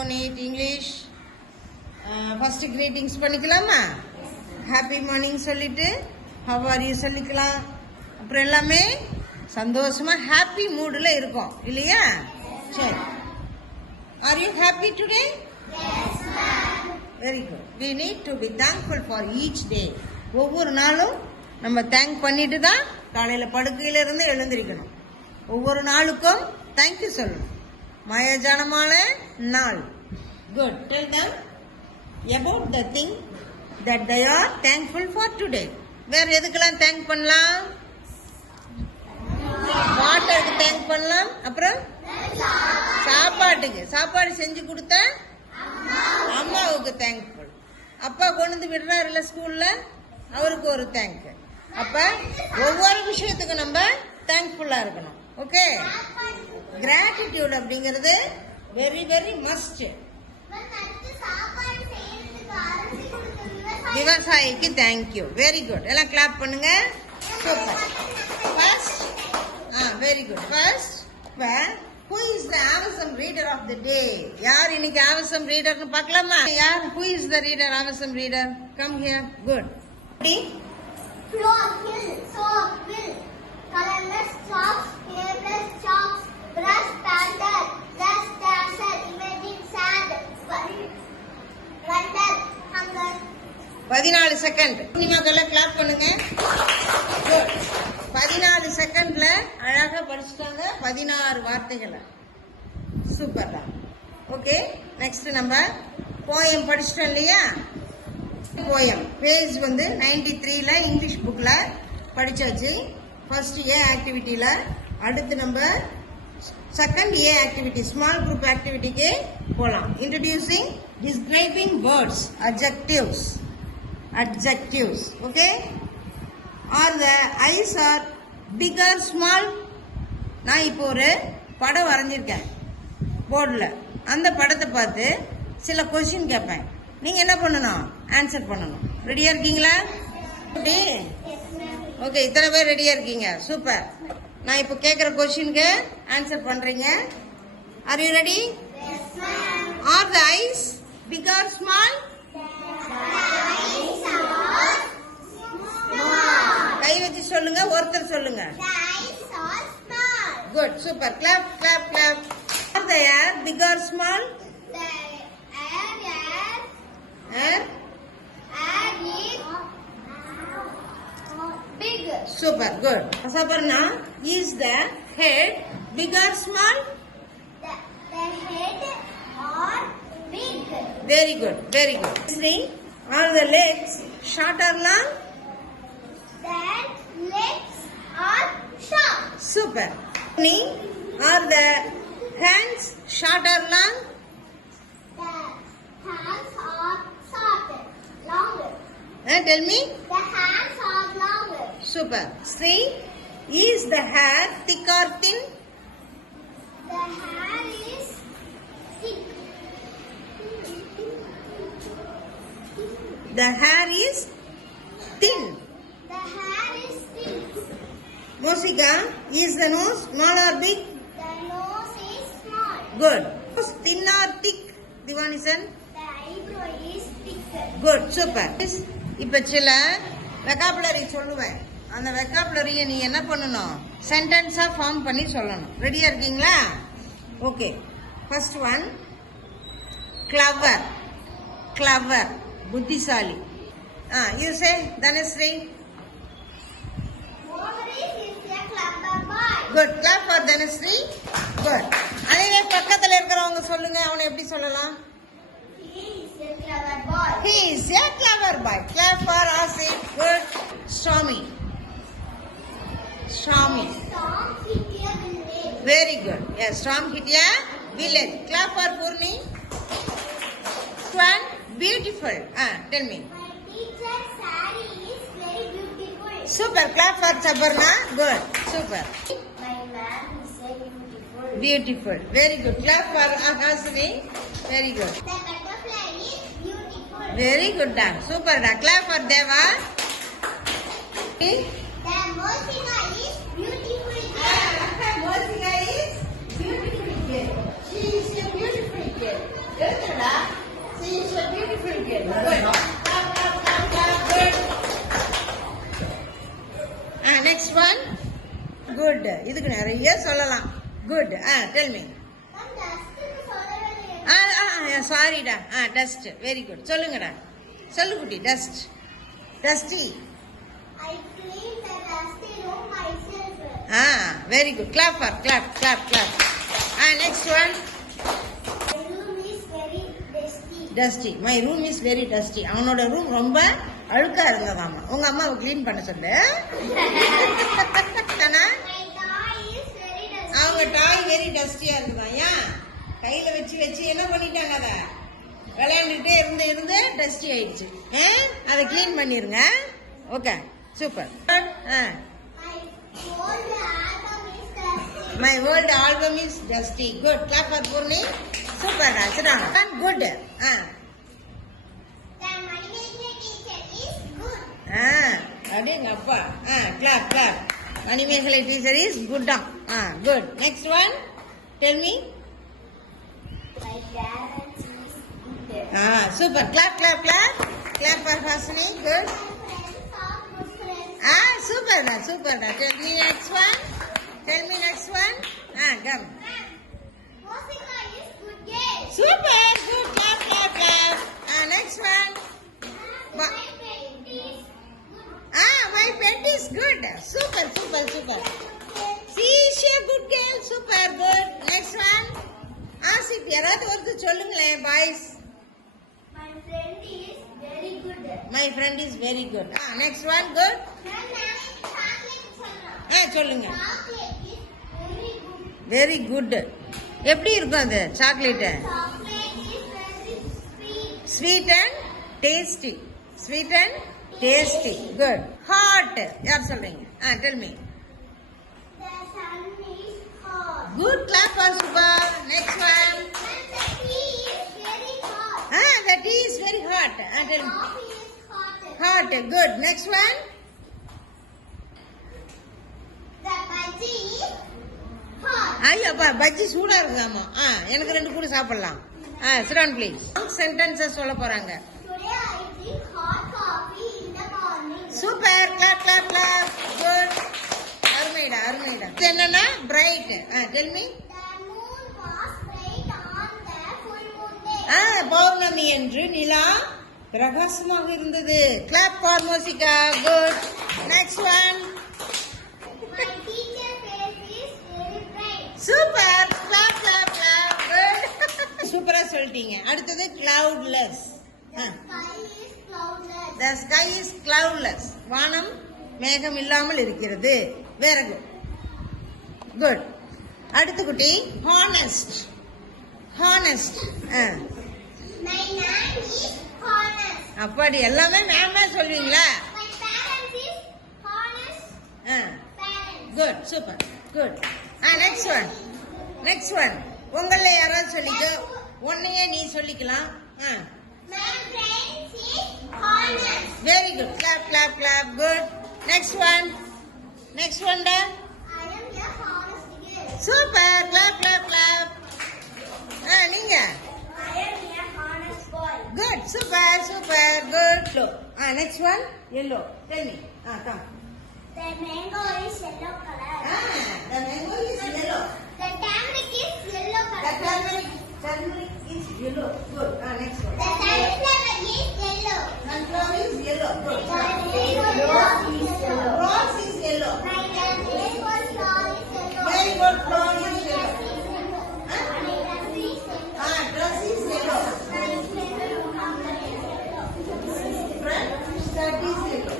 don't eat English. First greetings பண்ணிக்கலாமா? Happy morning சொல்லிட்டு how are you சொல்லிக்கலாம். அப்புறம் எல்லாமே சந்தோஷமா happy moodல இருக்கோம் இல்லையா? சரி. Are you happy today? Yes, ma'am. Very good. We need to be thankful for each day. ஒவ்வொரு நாளும் நம்ம தேங்க் பண்ணிட்டு தான் காலையில படுக்கையில இருந்து எழுந்திருக்கணும். ஒவ்வொரு நாளுக்கும் தேங்க்யூ சொல்லணும். மயஜானமான நாள். Good. Tell them about the thing that they are thankful for today. வேற எதுக்கெல்லாம் தேங்க் பண்ணலாம்? வாட்டருக்கு தேங்க் பண்ணலாம். அப்புறம் சாப்பாட்டுக்கு, சாப்பாடு செஞ்சு கொடுத்த அம்மாவுக்கு தேங்க்ஃபுல். அப்பா கொண்டு வந்து விடுறாருல ஸ்கூல்ல, அவருக்கு ஒரு தேங்க். அப்ப ஒவ்வொரு விஷயத்துக்கும் நம்ம தேங்க்ஃபுல்லா இருக்கணும். ஓகே, கிராட்டிடியூட் அப்படிங்கிறது வெரி வெரி மஸ்ட். விவசாயிக்கு தேங்க்யூ. Very good. எல்லாம் கிளாப் பண்ணுங்க. Super. First very good. First who is the awesome reader of the day? யார் இன்னைக்கு awesome reader னு பார்க்கலாமா? யார்? who is the reader, awesome reader? come here. good. Floor, hill, soap, bill, colorless chalks, hairless chalks, brush, pander, brush, dancer, imagine, sand, wonder, hunger. 14 செகண்ட். நீங்க கிளாப் பண்ணுங்க. குட். 14 செகண்ட்ல அழகா படிச்சுட்டாங்க 16 வார்த்தைகளை. சூப்பர் தான். ஓகே, நெக்ஸ்ட் நம்ம போயம் படிச்சிட்டோம் இல்லையா? போயம் பேஜ் வந்து 93ல இங்கிலீஷ் புக்ல படிச்சாச்சு. ஃபர்ஸ்ட் ஏ ஆக்டிவிட்டியில. அடுத்து நம்ம செகண்ட் ஏ ஆக்டிவிட்டி, ஸ்மால் குரூப் ஆக்டிவிட்டிக்கு போலாம். Introducing, describing words, adjectives. adjectives. okay, are the eyes are big or small? நான் இப்போ ஒரு படம் வரைஞ்சிருக்கேன் போர்டில். அந்த படத்தை பார்த்து சில கொஸ்டின் கேட்பேன். நீங்க என்ன பண்ணணும்? ஆன்சர் பண்ணணும். ரெடியா இருக்கீங்களா? ஓகே, இத்தனை பேர் ரெடியா இருக்கீங்க. சூப்பர். நான் இப்போ கேட்குற கொஸ்டினுக்கு ஆன்சர் பண்றீங்க. Are you ready? Are the eyes big or small? கை வச்சு சொல்லுங்க, ஒருத்தர் சொல்லுங்க. Good, super. Clap clap clap. Are the air big or small? The air is big. Super, good. Sabarna, is the head big or small? The head are big. Very good, very good. Three, are the legs short or long? The legs are short. Super. Three, are the hands short or long? The hands are short, longer. Tell me. The hands are longer. Super. Three, is the hair thick or thin? The hair is thick. The hair is thin. The hair is thin. Mosika, is the nose small or big? The nose is small. Good. Thin or thick? Divanisan? The eyebrow is thick. Good, super. இப்ப சில வெக்காபுலரி சொல்லுவேன். அந்த வெக்காபுலரியை நீ என்ன பண்ணணும்? சென்டென்ஸா ஃபார்ம் பண்ணி சொல்லணும். ரெடியா இருக்கீங்களா? Okay. First one, clever. Clever, புத்திசாலி. You say Dhanashree. Maurice is a clever boy. Good. Clap for Dhanashree. Good. அதே பக்கத்துல இருக்கிறவங்க சொல்லுங்க, அவனை எப்படி சொல்லலாம்? He is a clever boy. He is a clever boy. Clap for Asif. Good. Swami. Swami. Tom hit a village. Very good. Yes, Storm hit a village. Clap for Purni. Swan. Beautiful. Tell me. My teacher's saree is very beautiful. Super. Clap for Sabarna. Good. Super. My man is a beautiful. Beautiful. Very good. Clap for Hasini. Very good. The butterfly is beautiful. Very good. Da. Super. Da. Clap for Deva. The Morsika is beautiful girl. Morsika is beautiful girl. She is a beautiful girl. Yes. Good. இதுக்கு நிறைய சொல்லலாம். Good. Tell me. Ma'am, dustக்கு சொல்லவே இல்லையே. சாரிடா. Dust. Very good. சொல்லுங்கடா. சொல்லு குட்டி. Dust. Dusty. I cleaned the dusty room myself. Very good. Clap for clap clap clap. Next one. My room is very dusty. Dusty. My room is very dusty. அவனோட room ரொம்ப அழுக்கா இருந்ததாமா. உங்க அம்மாவை க்ளீன் பண்ண சொல்லு. தானா? My toy is very dusty. அவங்க டாய் வெரி டஸ்டியா இருக்குதான். ஏன் கையில வச்சு வச்சு என்ன பண்ணிட்டாங்க? அதை விளையாண்டுட்டே இருந்து இருந்து டஸ்டி ஆயிடுச்சு. அதை க்ளீன் பண்ணிருங்க. Okay, super. My old album my world album is dusty. Is dusty. Good. Clap for Poorni. சூப்பர்டா. சிடாங்க. Good. The motivational teacher is good. அப்படிங்க அப்பா. Clap clap. Manimekalai teacher is குட்டா. Good. Next one. Tell me. My parents is good. Super. Clap clap clap. Clap for Hasini. Good. My friends are good friends. சூப்பர்டா சூப்பர்டா. Tell me next one. Tell me next one. Come. Mosika is good girl. Super. Good. Clap clap clap. Next one. My friend is my pet is good. Super super super. good. She is a good girl. Super good. Next one. Asif, யாராவது ஒருத்தர் சொல்லுங்களேன் boys. My friend is very good. My friend is very good. Next one. Good. Chocolate சொல்லுங்க. Chocolate is very good. Very good. எப்படி இருக்கும் அது chocolate? Chocolate is very sweet. Sweet and tasty. Sweet and tasty. Good. Hot. யார் சொல்றீங்க? Tell me. The sun is hot. Good. Clap for Subha. Next one. And the tea is very hot. The tea is very hot. Tell me. Coffee is hot. Hot. Good. Next one. The bhaji is hot. Ayyappa, பஜ்ஜி சூடா இருக்குதாமா. எனக்கு 2 கூட சாப்பிடலாம். Sit down please. Sentences சொல்ல போறாங்க. Today I drink hot coffee in the morning. Super. Clap clap clap. Good. அருமைடா அருமைடா. இது என்னன்னா bright. Tell me. The moon was bright on the full moon day. பௌர்ணமி என்று நிலா பிரகாசமாக இருந்தது. Clap for Mosika. Good. Next one. My teacher face is very bright. Super. Clap clap clap. Good. சூப்பரா சொல்லிட்டீங்க. அடுத்தது கிளவுட்லெஸ். The sky is cloudless. The sky is cloudless. வானம் மேகம் இல்லாமல் இருக்கிறது. Very good. Good. அடுத்த குட்டி. Honest. Honest. My name is honest. அப்படி எல்லாமே மேம் சொல்வீங்களா? My parents is honest parents. Good. Super. Good. Next one. Next one. உங்கள யாராவது சொல்லிக்க. உன்னையே நீ சொல்லிக்கலாம். My friends is honest. Very good. Clap clap clap. Good. Next one. Next one da. I am a honest girl. Super. Clap clap clap. நீங்க. I am a honest boy. Good. Super. Super. Good. Next one. Yellow. Tell me. Come. The mango is yellow color. The mango is yellow. The turmeric is yellow The color. turmeric is yellow. Good. Next one. The sunflower is yellow. Sunflower is yellow. Good. My marigold is yellow. Rose is yellow. My marigold flower is yellow. Marigold flower is yellow. My dress is yellow. Dress is yellow. My favorite color is yellow. Friend, shirt is yellow.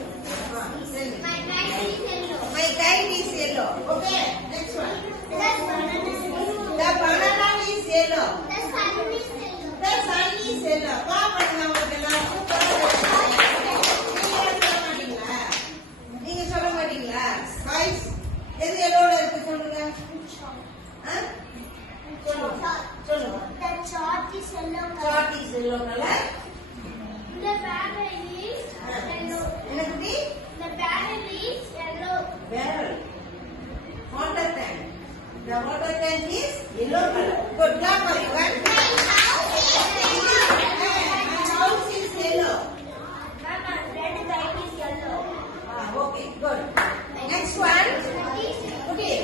Tell me. My kite is yellow. My kite is yellow. Okay. Next one. The banana is yellow. The banana is yellow. The sun is yellow. The sun is yellow. பாருங்க உங்களுக்கெல்லாம் நீங்க சொல்ல மாட்டீங்களா? Guys, எது yellowல இருக்கு சொல்லுங்க. சொல்லுங்க. The chalk is yellow color. Chalk is yellow color. The barrel is yellow. என்ன குட்டி? The barrel is yellow. Barrel. Water tank. The water tank is yellow color. Good. Clap for you. One. My house is yellow. My house is yellow. Mama, red kite is yellow. Okay. Good. Next one. Okay.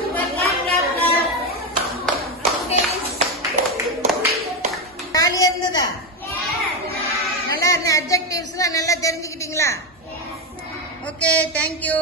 Super. Clap clap clap. Okay. ஜாலியா இருந்ததா? நல்லா இருந்த அட்ஜெக்டிவ்ஸ்லாம் நல்லா தெரிஞ்சுக்கிட்டீங்களா? Okay, thank you.